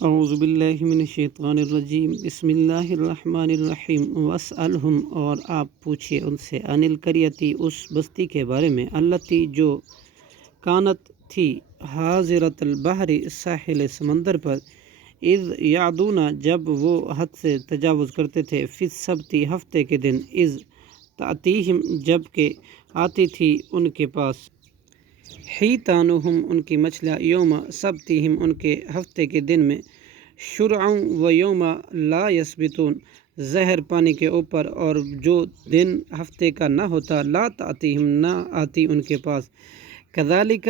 اعوذ باللہ من الشیطان الرجیم بسم اللہ الرحمن الرحیم واسألہم اور آپ پوچھئے ان سے عن القریتی اس بستی کے بارے میں التی جو کانت تھی حاضرۃ البحر ساحل سمندر پر اذ یعدون جب وہ حد سے تجاوز کرتے تھے فی السبت ہفتے کے دن اذ تأتیہم جب کہ آتی تھی ان کے پاس حیتانہم ان کی مچھلیاں یوم سبتہم ان کے ہفتے کے دن میں شرعا و یوم لا یسبتون زہر پانی کے اوپر اور جو دن ہفتے کا نہ ہوتا لا تأتیہم نہ آتی ان کے پاس کذالک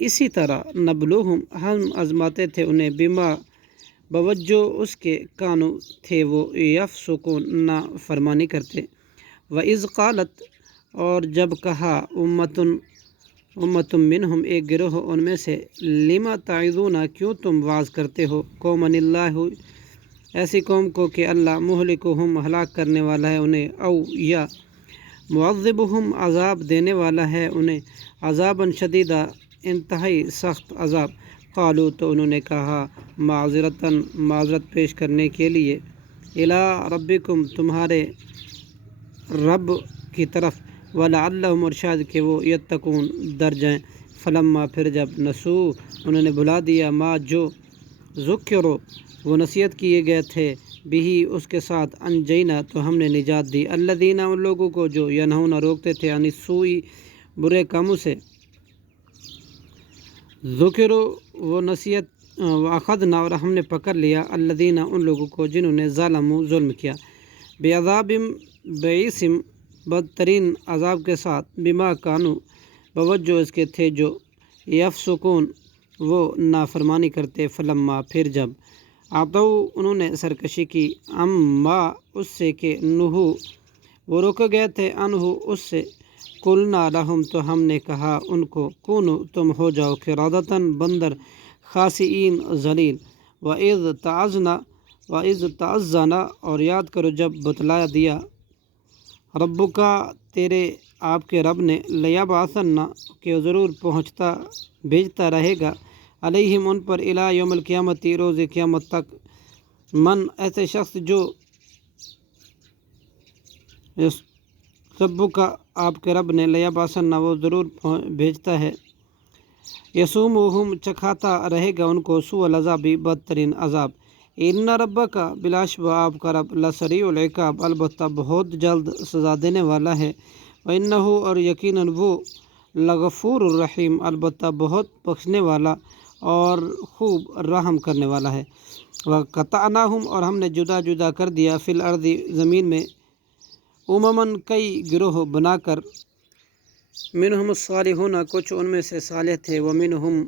اسی طرح نبلوہم ہم آزماتے تھے انہیں بما بوجہ اس کے کانو تھے وہ یفسقون نا فرمانی کرتے وَإِذْ قالت اور جب کہا امتم منہم ایک گروہ ان میں سے لما تعظون کیوں تم واعظ کرتے ہو قومن اللہ ایسی قوم کو کہ اللہ مہلکہم ہلاک کرنے والا ہے انہیں او یا معذبہم عذاب دینے والا ہے انہیں عذاباً شدیدہ انتہائی سخت عذاب قالو تو انہوں نے کہا معذرتاً معذرت پیش کرنے کے لیے الی ربکم تمہارے رب کی طرف وَلَعَلَّهُمْ ارشاد کہ وہ یتقون ڈر جائیں فلما پھر جب نسو انہوں نے بھلا دیا ما جو ذکرو وہ نصیحت کیے گئے تھے بھی اس کے ساتھ انجینا تو ہم نے نجات دی الذین ان لوگوں کو جو ینہون روکتے تھے عن السوء برے کاموں سے ذکرو وہ نصیحت واخذنا اور ہم نے پکڑ لیا الذین ان لوگوں کو جنہوں نے ظالموا ظلم کیا بعذاب بعیسم بدترین عذاب کے ساتھ بما کانو بوجہ اس کے تھے جو یفسقون وہ نافرمانی کرتے فلما پھر جب آتو انہوں نے سرکشی کی اما اس سے کہ نہو وہ رک گئے تھے انہو اس سے قلنا لہم تو ہم نے کہا ان کو کونو تم ہو جاؤ قردۃً بندر خاسئین ذلیل وَإِذْ تَعَزَّنَا اور یاد کرو جب بتلا دیا ربکا تیرے آپ کے رب نے لیبعثن کہ ضرور بھیجتا رہے گا علیہم ان پر الی یوم القیامت روز قیامت تک من ایسے شخص جو ربکا آپ کے رب نے لیبعثن وہ ضرور بھیجتا ہے یسومہم چکھاتا رہے گا ان کو سوء العذاب بدترین عذاب ان ربک بلا شبہ آپ کا رب لسریع العقاب البتہ بہت جلد سزا دینے والا ہے وانہ اور یقیناً وہ لغفور الرحیم البتہ بہت بخشنے والا اور خوب رحم کرنے والا ہے وقطعناہم اور ہم نے جدا جدا کر دیا فی الارض زمین میں امماً کئی گروہ بنا کر منہم الصالحون کچھ ان میں سے صالح تھے ومنہم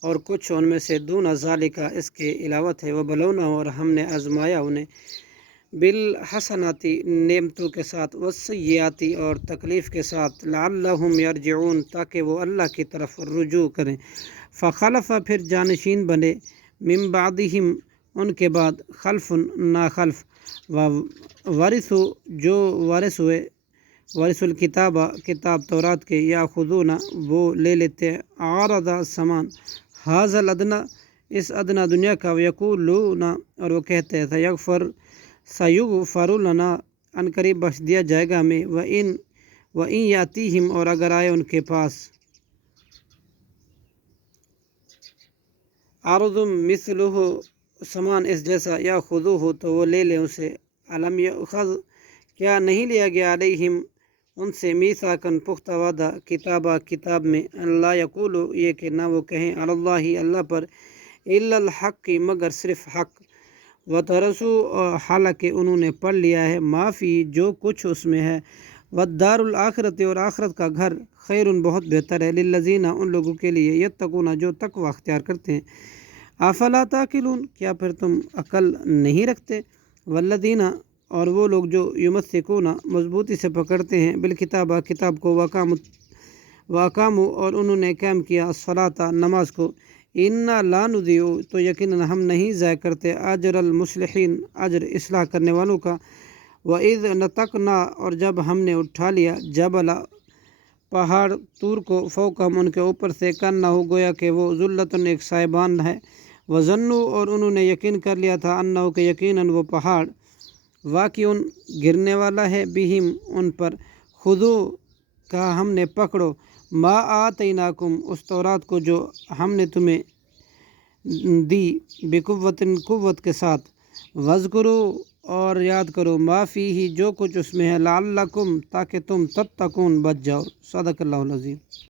اور کچھ ان میں سے دون ذالک اس کے علاوہ تھے وبلونا اور ہم نے آزمایا انہیں بالحسناتی نعمتوں کے ساتھ والسیئاتی اور تکلیف کے ساتھ لعلہم یرجعون تاکہ وہ اللہ کی طرف رجوع کریں فخلف پھر جانشین بنے من بعدہم ان کے بعد خلف ناخلف وورثوا جو وارث ہوئے وارث الکتاب کتاب تورات کے یاخذون وہ لے لیتے عارض سامان حاضر الادنا اس ادنا دنیا کا ویقولون اور وہ کہتے ہیں سیغفر لنا ان قریب بخش دیا جائے گا ہمیں وَإِن یاتیہم اور اگر آئے ان کے پاس عارض مثلہ سامان اس جیسا یاخذوہ تو وہ لے لیں اسے علم یؤخذ کیا نہیں لیا گیا علیہم ان سے میثاقاً پختہ وعدہ کتاب میں اللہ یقولو یہ کہ نہ وہ کہیں علی اللہ اللہ پر الا الحق مگر صرف حق وترسوا حالانکہ انہوں نے پڑھ لیا ہے معافی جو کچھ اس میں ہے والدار الآخرت اور آخرت کا گھر خیر بہت بہتر ہے للذین ان لوگوں کے لیے یتقون جو تقوی اختیار کرتے ہیں افلا تعقلون کیا پھر تم عقل نہیں رکھتے والذین اور وہ لوگ جو یمسکون مضبوطی سے پکڑتے ہیں بالکتاب کتاب کو واقاموا اور انہوں نے قائم کیا الصلاۃ نماز کو انا لا نضیع تو یقیناً ہم نہیں ضائع کرتے اجر المصلحین اجر اصلاح کرنے والوں کا وَإِذْ نَتَقْنَا اور جب ہم نے اٹھا لیا جبل پہاڑ طور کو فوقہم ان کے اوپر سے کن نہ ہو گویا کہ وہ ذلتن ایک سائبان ہے وظنوا اور انہوں نے یقین کر لیا تھا انہو کہ یقیناً وہ پہاڑ واقعون گرنے والا ہے بہم ان پر، خودو کہا ہم نے پکڑو ما آتیناکم اس تورات کو جو ہم نے تمہیں دی بقوت قوت کے ساتھ، وذکرو اور یاد کرو ما فیہ جو کچھ اس میں ہے لعلکم تاکہ تم تتقون بچ جاؤ۔ صدق اللہ العظیم۔